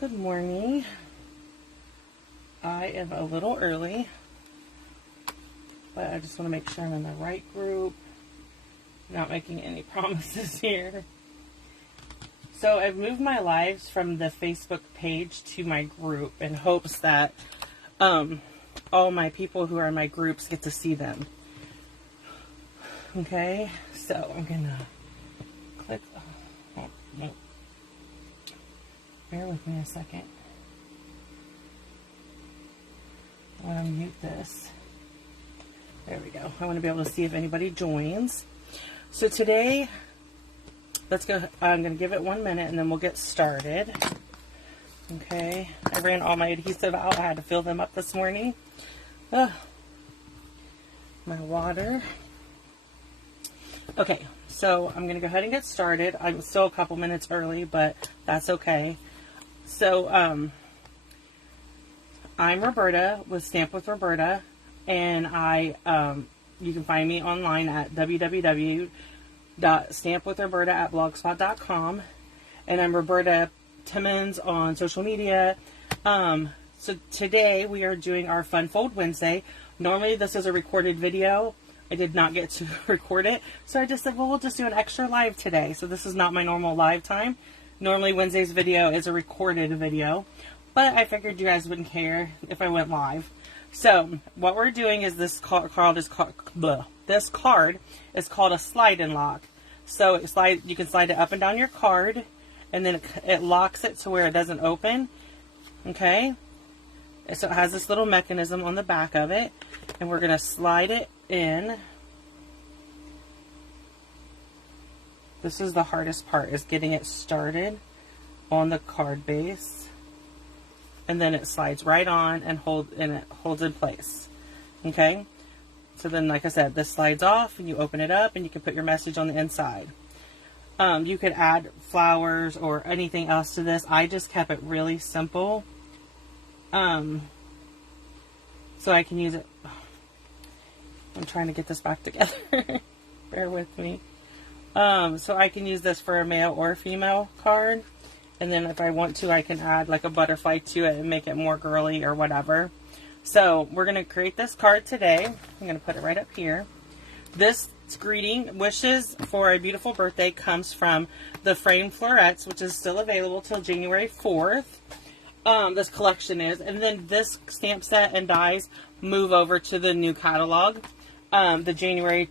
Good morning. I am a little early, but I just want to make sure I'm in the right group. Not making any promises here. So I've moved my lives from the Facebook page to my group in hopes that all my people who are in my groups get to see them. Okay, so I'm gonna click. Oh, no. Bear with me a second. I want to mute this. There we go. I want to be able to see if anybody joins. So today, let's go. I'm going to give it 1 minute and then we'll get started. Okay. I ran all my adhesive out. I had to fill them up this morning. My water. Okay. So I'm going to go ahead and get started. I'm still a couple minutes early, but that's okay. So, I'm Roberta with Stamp with Roberta, and you can find me online at www.stampwithroberta@blogspot.com, and I'm Roberta Timmons on social media. So today we are doing our Fun Fold Wednesday. Normally this is a recorded video. I did not get to record it, so I just said, well, we'll just do an extra live today. So this is not my normal live time. Normally Wednesday's video is a recorded video, but I figured you guys wouldn't care if I went live. So what we're doing is this card is called a slide and lock. So you can slide it up and down your card, and then it locks it to where it doesn't open. Okay, so it has this little mechanism on the back of it, and we're gonna slide it in. This is the hardest part, is getting it started on the card base. And then it slides right on and it holds in place. Okay? So then, like I said, this slides off and you open it up and you can put your message on the inside. You could add flowers or anything else to this. I just kept it really simple. So I can use it. I'm trying to get this back together. Bear with me. So I can use this for a male or a female card. And then if I want to, I can add like a butterfly to it and make it more girly or whatever. So we're going to create this card today. I'm going to put it right up here. This greeting, wishes for a beautiful birthday, comes from the Frame Florets, which is still available till January 4th. This collection is. And then this stamp set and dies move over to the new catalog, the January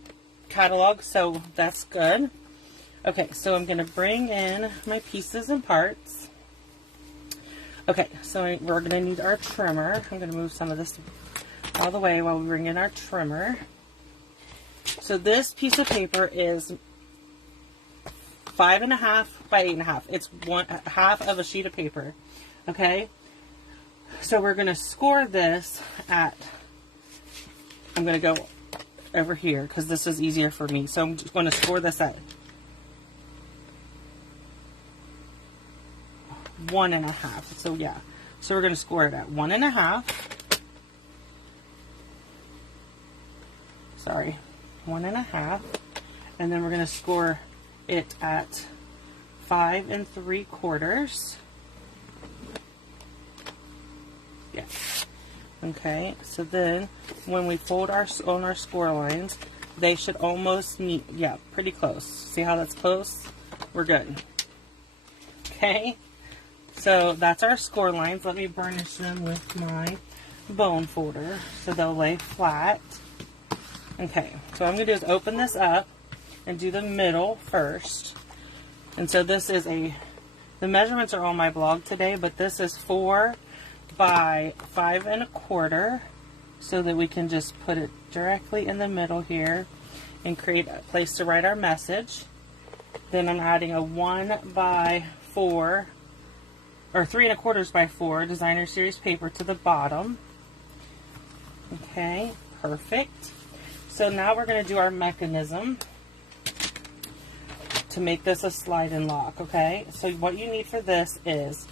catalog, so that's good. Okay, so I'm going to bring in my pieces and parts. Okay, so we're going to need our trimmer. I'm going to move some of this out of the way while we bring in our trimmer. So this piece of paper is 5.5 by 8.5. It's half of a sheet of paper. Okay, so we're going to score this at, I'm going to go over here because this is easier for me. So I'm just going to score this at 1.5. So yeah, so we're going to score it at 1.5. Sorry, 1.5, and then we're going to score it at 5 3/4. Yeah. Okay, so then when we fold on our score lines, they should almost meet. Yeah, pretty close. See how that's close? We're good. Okay, so that's our score lines. Let me burnish them with my bone folder so they'll lay flat. Okay, so what I'm going to do is open this up and do the middle first. And so this is the measurements are on my blog today, but this is 4 by 5 1/4, so that we can just put it directly in the middle here and create a place to write our message. Then I'm adding a 1 by 4 or 3 1/4 by 4 designer series paper to the bottom. Okay, perfect. So now we're going to do our mechanism to make this a slide and lock. Okay, so what you need for this is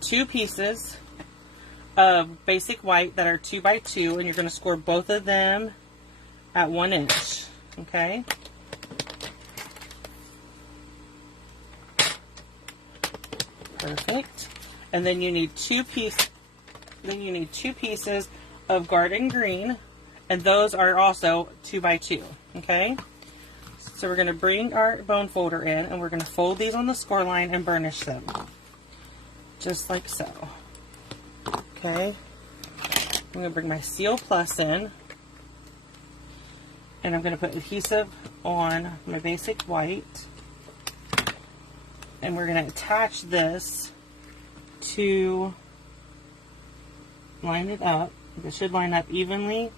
2 pieces of basic white that are 2 by 2, and you're going to score both of them at 1 inch. Okay, Perfect. And then you need two pieces of garden green, and those are also 2 by 2. Okay? So we're going to bring our bone folder in, and we're going to fold these on the score line and burnish them. Just like so. Okay? I'm going to bring my Seal Plus in, and I'm going to put adhesive on my basic white, and we're going to attach this to line it up. It should line up evenly,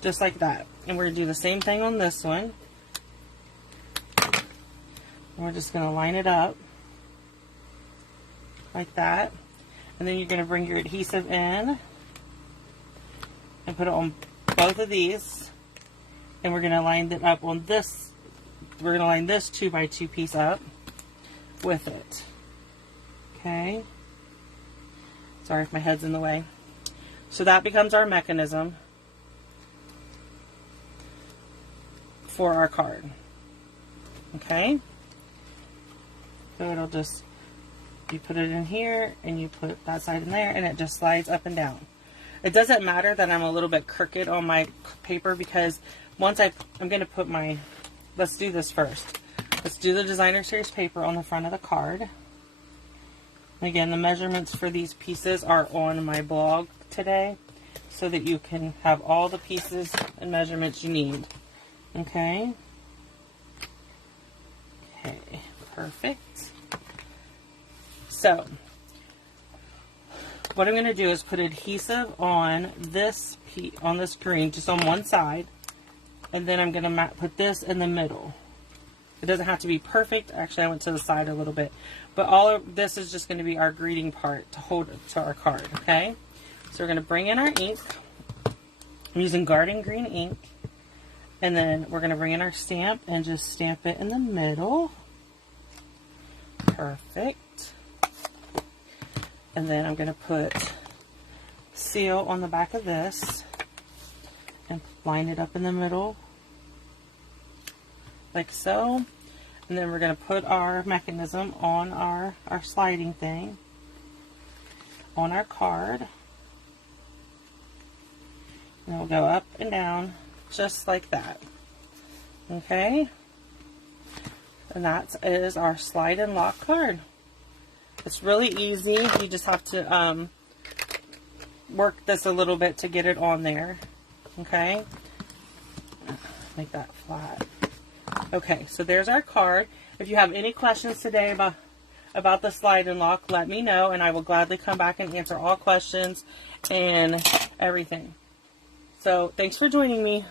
just like that. And we're going to do the same thing on this one. And we're just going to line it up like that. And then you're going to bring your adhesive in and put it on both of these. And we're going to line it up on this. We're going to line this 2 by 2 piece up with it. Okay. Sorry if my head's in the way. So that becomes our mechanism for our card. Okay. So it'll just, you put it in here and you put that side in there and it just slides up and down. It doesn't matter that I'm a little bit crooked on my paper, because once I'm going to put my, let's do this first. Let's do the designer series paper on the front of the card. Again, the measurements for these pieces are on my blog today, so that you can have all the pieces and measurements you need. Okay. Okay, perfect. So, what I'm going to do is put adhesive on this green, just on one side, and then I'm going to put this in the middle. It doesn't have to be perfect. Actually, I went to the side a little bit. But all of this is just going to be our greeting part to hold it to our card, okay? So we're going to bring in our ink. I'm using garden green ink. And then we're going to bring in our stamp and just stamp it in the middle. Perfect. And then I'm going to put seal on the back of this and line it up in the middle, like so. And then we're going to put our mechanism on our sliding thing on our card. And we'll go up and down just like that. Okay? And that is our slide and lock card. It's really easy. You just have to work this a little bit to get it on there. Okay? Make that flat. Okay, so there's our card. If you have any questions today about the slide and lock, let me know, and I will gladly come back and answer all questions and everything. So, thanks for joining me.